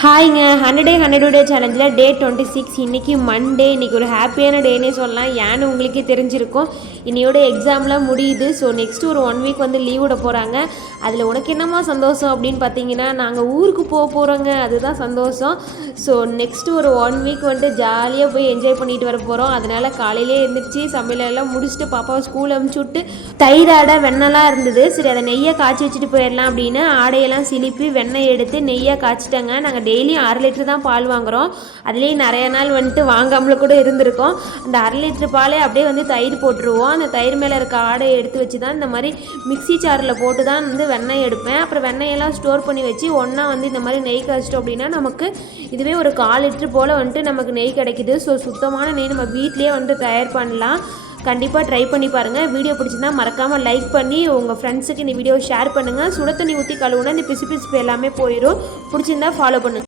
ஹாய்ங்க 100 சேலஞ்சில் டே 26 இன்றைக்கி மண்டே. இன்றைக்கி ஒரு ஹாப்பியான டேனே சொல்லலாம். ஏன்னு உங்களுக்கே தெரிஞ்சிருக்கும். இன்னையோட எக்ஸாம்லாம் முடியுது. ஸோ நெக்ஸ்ட்டு ஒரு 1 வீக் வந்து லீவ் விட போகிறாங்க. அதில் உனக்கு என்னம்மா சந்தோஷம் அப்படின்னு பார்த்தீங்கன்னா, நாங்கள் ஊருக்கு போகிறோங்க, அதுதான் சந்தோஷம். ஸோ நெக்ஸ்ட்டு ஒரு 1 வீக் வந்துட்டு ஜாலியாக போய் என்ஜாய் பண்ணிட்டு வர போகிறோம். அதனால் காலையிலே எழுந்திரிச்சு சமையலெல்லாம் முடிச்சுட்டு பாப்பாவை ஸ்கூல் அனுப்பிச்சி விட்டு தயிராடை வெண்ணெய்லாம் இருந்தது. சரி அதை நெய்யை காய்ச்சி வச்சுட்டு போயிடலாம் அப்படின்னு ஆடையெல்லாம் சிலிப்பி வெண்ணெய் எடுத்து நெய்யாக காய்ச்சிட்டாங்க. நாங்கள் டெய்லியும் 1/2 லிட்டர் தான் பால் வாங்குகிறோம். அதுலேயும் நிறைய நாள் வந்துட்டு வாங்காமல் கூட இருந்திருக்கோம். அந்த 1/2 லிட்டர் பாலே அப்படியே வந்து தயிர் போட்டுருவோம். அந்த தயிர் மேலே இருக்க ஆடையை எடுத்து வச்சு தான் இந்த மாதிரி மிக்சி சாரில் போட்டு தான் வந்து வெண்ணெய் எடுப்பேன். அப்புறம் வெண்ணெயெல்லாம் ஸ்டோர் பண்ணி வச்சு ஒன்றா வந்து இந்த மாதிரி நெய் காய்ச்சிட்டோம் அப்படின்னா நமக்கு இதுவே ஒரு 1/4 லிட்டர் போல் வந்துட்டு நமக்கு நெய் கிடைக்கிது. ஸோ சுத்தமான நெய் நம்ம வீட்லேயே வந்து தயார் பண்ணலாம். கண்டிப்பாக ட்ரை பண்ணி பாருங்கள். வீடியோ பிடிச்சிருந்தா மறக்காமல் லைக் பண்ணி உங்கள் ஃப்ரெண்ட்ஸுக்கு இந்த வீடியோ ஷேர் பண்ணுங்கள். சுட தண்ணி ஊற்றி கழுவுனா இந்த பிசு பிசுப்பு எல்லாமே போயிடும். பிடிச்சிருந்தா ஃபாலோ பண்ணுங்கள்.